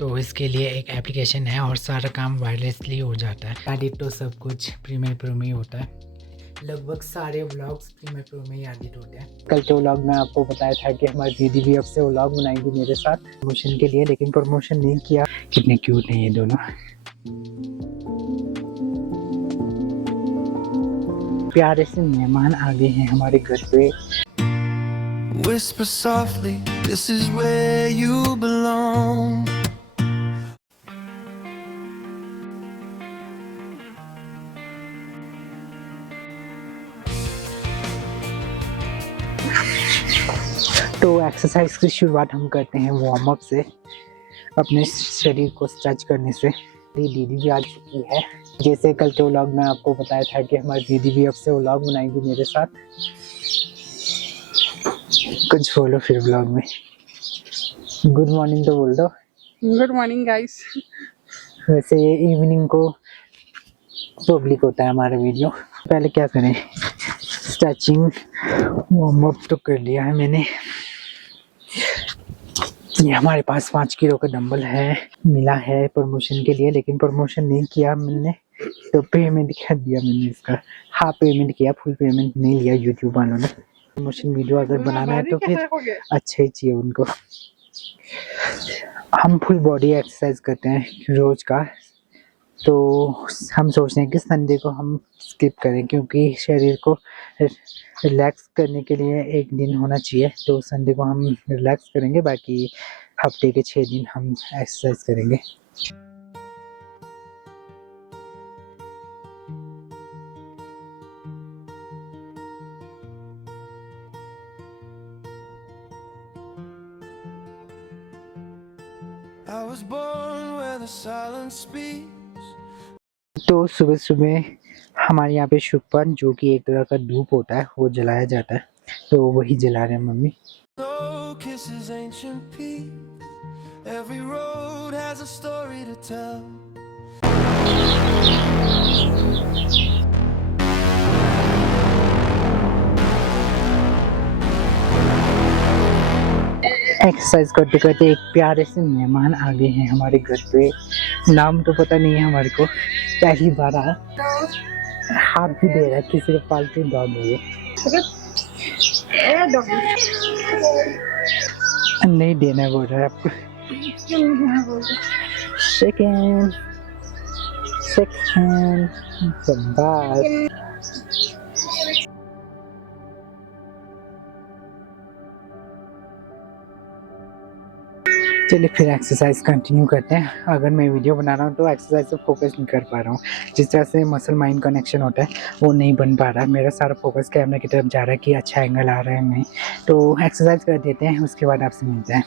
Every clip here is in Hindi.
तो इसके लिए एक एप्लीकेशन है और सारा काम वायरलेसली हो जाता है। एडिट तो सब कुछ प्रीमियर प्रो में ही होता है। लगभग सारे व्लॉग्स प्रीमियर प्रो में ही एडिट होते हैं। कल के व्लॉग में आपको बताया था कि हमारी दीदी भी अब से व्लॉग बनाएंगी मेरे साथ प्रमोशन के लिए, लेकिन प्रमोशन नहीं किया। कितने क्यूट हैं ये दोनों। प्यारे से मेहमान आ गए हैं हमारे घर पे। Whisper softly, this is where you belong. तो एक्सरसाइज की शुरुआत हम करते हैं वार्म अप से, अपने शरीर को स्ट्रेच करने से। दीदी भी आ चुकी है। जैसे कल के व्लॉग में आपको बताया था कि हमारी दीदी भी अब से व्लॉग बनाएंगी मेरे साथ। कुछ बोलो फिर व्लॉग में। गुड मॉर्निंग तो बोल दो। Good morning guys. वैसे ये इवनिंग को पब्लिक होता है हमारा वीडियो। पहले क्या करें, स्ट्रेचिंग वार्म अप तो कर लिया है मैंने। ये हमारे पास 5 किलो का डंबल है, मिला है प्रमोशन के लिए, लेकिन प्रमोशन नहीं किया मैंने, तो पेमेंट कर दिया मैंने इसका। हाफ पेमेंट किया, फुल पेमेंट नहीं लिया यूट्यूब वालों ने। प्रमोशन वीडियो अगर बनाना है तो फिर अच्छा ही चाहिए उनको। हम फुल बॉडी एक्सरसाइज करते हैं रोज का, तो हम सोचते हैं कि संडे को हम स्किप करें, क्योंकि शरीर को रिलैक्स करने के लिए एक दिन होना चाहिए। तो संडे को हम रिलैक्स करेंगे, बाकी हफ्ते के 6 दिन हम एक्सरसाइज करेंगे। I was born where the silence speaks. तो सुबह सुबह हमारे यहाँ पे शुक्र, जो कि एक तरह का धूप होता है, वो जलाया जाता है, तो वही जला रहे हैं mummy. No kisses, ancient peace. Every road has a story to tell. Exercise करते करते एक प्यारे से मेहमान आ गए हैं हमारे घर पे। नाम तो पता नहीं है हमारे को, पहली बार आया। हाथ भी दे रहा है, किसी को पालतू डॉग है ये। नहीं देना बोल रहा है आपको। सेकंड सेकंड चलिए फिर एक्सरसाइज कंटिन्यू करते हैं। अगर मैं वीडियो बना रहा हूँ तो एक्सरसाइज पे फोकस नहीं कर पा रहा हूँ। जिस तरह से मसल माइंड कनेक्शन होता है वो नहीं बन पा रहा है। मेरा सारा फोकस कैमरा की तरफ जा रहा है कि अच्छा एंगल आ रहा है नहीं। तो एक्सरसाइज कर देते हैं, उसके बाद आपसे मिलते हैं।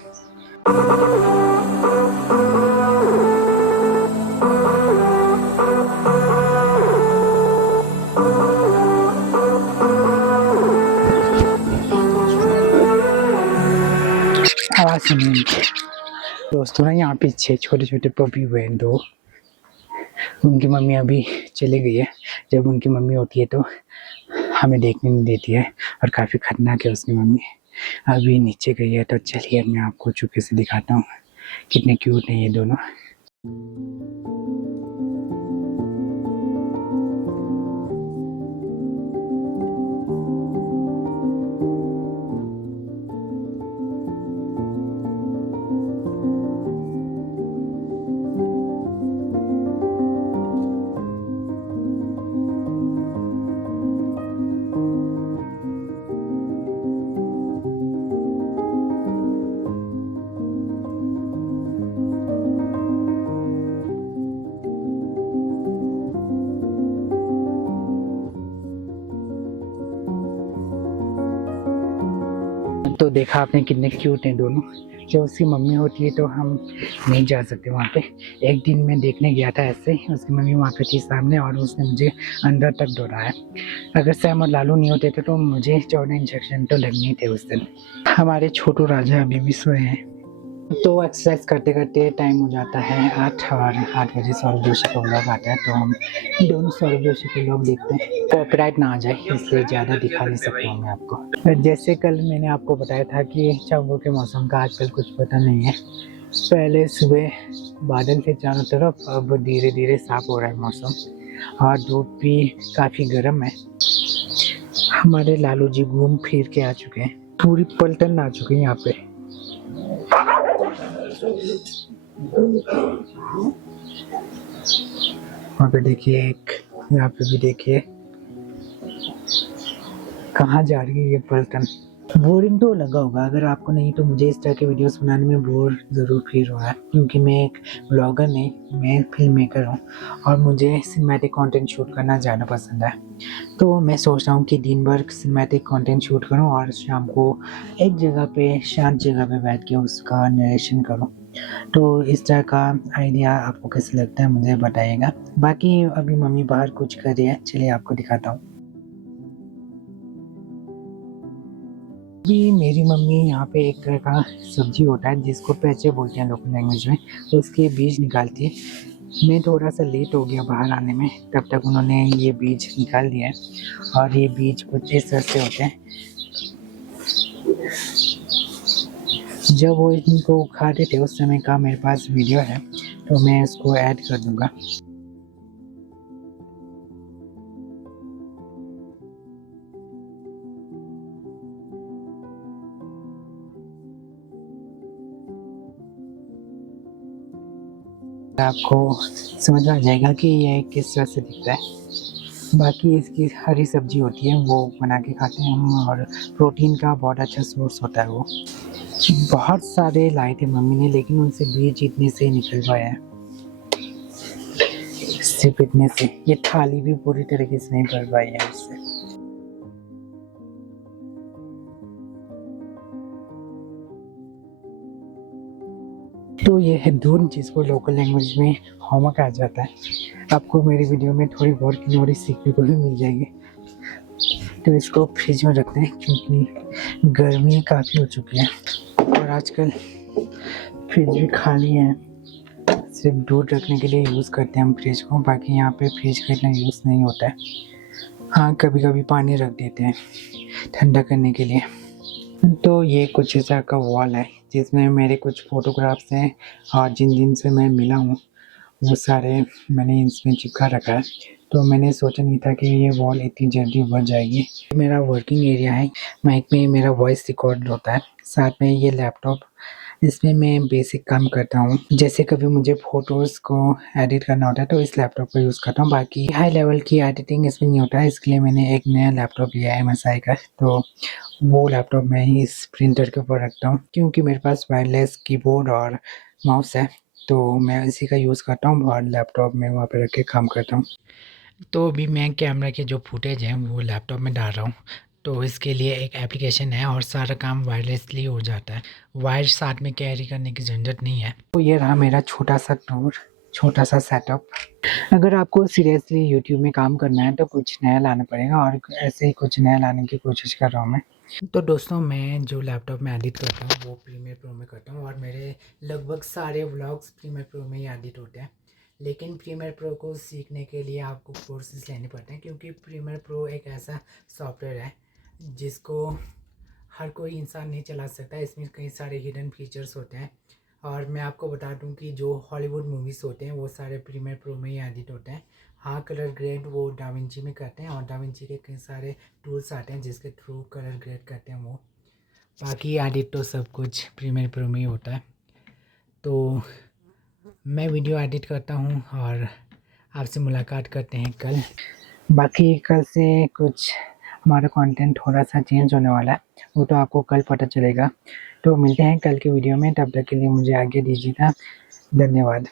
आवाज सुनिए दोस्तों ना, यहाँ पीछे छोटे छोटे पपी हुए हैं 2। उनकी मम्मी अभी चली गई है। जब उनकी मम्मी होती है तो हमें देखने नहीं देती है, और काफ़ी खतरनाक है उसकी मम्मी। अभी नीचे गई है, तो चलिए मैं आपको चुपके से दिखाता हूँ कितने क्यूट हैं ये दोनों। तो देखा आपने कितने क्यूट हैं दोनों। जब उसकी मम्मी होती है तो हम नहीं जा सकते वहाँ पे। एक दिन मैं देखने गया था ऐसे ही, उसकी मम्मी वहाँ पे थी सामने, और उसने मुझे अंदर तक दौड़ाया। अगर सैम और लालू नहीं होते थे तो मुझे 14 इंजेक्शन तो लगने थे उस दिन। हमारे छोटू राजा अभी भी सोए हैं। तो एक्सरसाइज करते करते टाइम हो जाता है 8, और 8 बजे सौरभ जोशी का व्लॉग आता है, तो हम दोनों सौरभ जोशी के व्लॉग देखते हैं। कॉपीराइट ना आ जाए इसलिए ज़्यादा दिखा नहीं सकता हूँ मैं आपको। जैसे कल मैंने आपको बताया था कि चावलों के मौसम का आजकल कुछ पता नहीं है, पहले सुबह बादल थे चारों तरफ, अब धीरे धीरे साफ हो रहा है मौसम और धूप भी काफ़ी गर्म है। हमारे लालू जी घूम फिर के आ चुके हैं, पूरी पलटन आ चुके हैं यहाँ पे। वहाँ पे देखिए एक, यहाँ पे भी देखिए, कहाँ जा रही है ये पलटन। बोरिंग तो लगा होगा, अगर आपको नहीं तो मुझे इस तरह के वीडियोस बनाने में बोर ज़रूर फील हो रहा है, क्योंकि मैं एक ब्लॉगर नहीं, मैं फिल्म मेकर हूँ और मुझे सिनेमैटिक कंटेंट शूट करना ज़्यादा पसंद है। तो मैं सोच रहा हूँ कि दिन भर सिनेमैटिक कंटेंट शूट करूँ और शाम को एक जगह पे, शांत जगह पे बैठ के उसका नरेशन करूँ। तो इस तरह का आइडिया आपको कैसे लगता है मुझे बताइएगा। बाकी अभी मम्मी बाहर कुछ कर रही है, चलिए आपको दिखाता हूँ। अभी मेरी मम्मी यहाँ पे एक तरह का सब्जी होता है जिसको पैचे बोलते हैं लोकल लैंग्वेज में, तो उसके बीज निकालती है। मैं थोड़ा सा लेट हो गया बाहर आने में, तब तक उन्होंने ये बीज निकाल दिया है और ये बीज कुछ इस तरह से होते हैं। जब वो इनको उखाड़े थे उस समय का मेरे पास वीडियो है, तो मैं उसको ऐड कर दूँगा। आपको समझ आ जाएगा कि ये किस तरह से दिखता है। बाकी इसकी हरी सब्जी होती है, वो बना के खाते हैं हम और प्रोटीन का बहुत अच्छा सोर्स होता है वो। बहुत सारे लाए थे मम्मी ने, लेकिन उनसे बीज इतने से निकल पाया है, सिर्फ इतने से। ये थाली भी पूरी तरीके से नहीं भर पाई है इससे। तो ये है दून, जिसको लोकल लैंग्वेज में होमा कहा जाता है। आपको मेरी वीडियो में थोड़ी बहुत कैलोरी सीखने को भी मिल जाएगी। तो इसको फ्रिज में रखते हैं क्योंकि गर्मी काफ़ी हो चुकी है और आजकल फ्रिज भी खाली है, सिर्फ दूध रखने के लिए यूज़ करते हैं हम फ्रिज को। बाकी यहाँ पे फ्रिज का इतना यूज़ नहीं होता है। हाँ, कभी कभी पानी रख देते हैं ठंडा करने के लिए। तो ये कुछ ऐसा का वॉल है जिसमें मेरे कुछ फ़ोटोग्राफ्स हैं और जिन जिन से मैं मिला हूँ वो सारे मैंने इसमें चिपका रखा है। तो मैंने सोचा नहीं था कि ये वॉल इतनी जल्दी बढ़ जाएगी। मेरा वर्किंग एरिया है, माइक में मेरा वॉइस रिकॉर्ड होता है, साथ में ये लैपटॉप, इसमें मैं बेसिक काम करता हूँ। जैसे कभी मुझे फ़ोटोज़ को एडिट करना होता है तो इस लैपटॉप का यूज़ करता हूँ। बाकी हाई लेवल की एडिटिंग इसमें नहीं होता है, इसके लिए मैंने एक नया लैपटॉप लिया है MSI का। तो वो लैपटॉप मैं ही इस प्रिंटर के ऊपर रखता हूँ, क्योंकि मेरे पास वायरलेस कीबोर्ड और माउस है, तो मैं इसी का यूज़ करता हूँ और लैपटॉप में वहाँ पर रख के काम करता हूँ। तो अभी मैं कैमरा के जो फुटेज हैं वो लैपटॉप में डाल रहा हूँ। तो इसके लिए एक एप्लीकेशन है और सारा काम वायरलेसली हो जाता है, वायर साथ में कैरी करने की झंझट नहीं है। तो ये रहा मेरा छोटा सा टूर, छोटा सा सेटअप। अगर आपको सीरियसली यूट्यूब में काम करना है तो कुछ नया लाना पड़ेगा और ऐसे ही कुछ नया लाने की कोशिश कर रहा हूँ मैं। तो दोस्तों, मैं जो लैपटॉप में एडिट करता हूँ वो प्रीमियर प्रो में करता हूँ और मेरे लगभग सारे व्लॉग्स प्रीमियर प्रो में ही एडिट होते हैं। लेकिन प्रीमियर प्रो को सीखने के लिए आपको कोर्सेज लेने पड़ते हैं, क्योंकि प्रीमियर प्रो एक ऐसा सॉफ्टवेयर है जिसको हर कोई इंसान नहीं चला सकता। इसमें कई सारे हिडन फीचर्स होते हैं और मैं आपको बता दूं कि जो हॉलीवुड मूवीज़ होते हैं वो सारे प्रीमियर प्रो में ही एडिट होते हैं। हाँ, कलर ग्रेड वो डाविंची में करते हैं और डाविंची के कई सारे टूल्स आते हैं जिसके थ्रू कलर ग्रेड करते हैं वो। बाकी एडिट तो सब कुछ प्रीमियर प्रो में ही होता है। तो मैं वीडियो एडिट करता हूँ और आपसे मुलाकात करते हैं कल। बाकी कल से कुछ हमारा कंटेंट थोड़ा सा चेंज होने वाला है, वो तो आपको कल पता चलेगा। तो मिलते हैं कल के वीडियो में, तब तक के लिए मुझे आज्ञा दीजिएगा। धन्यवाद।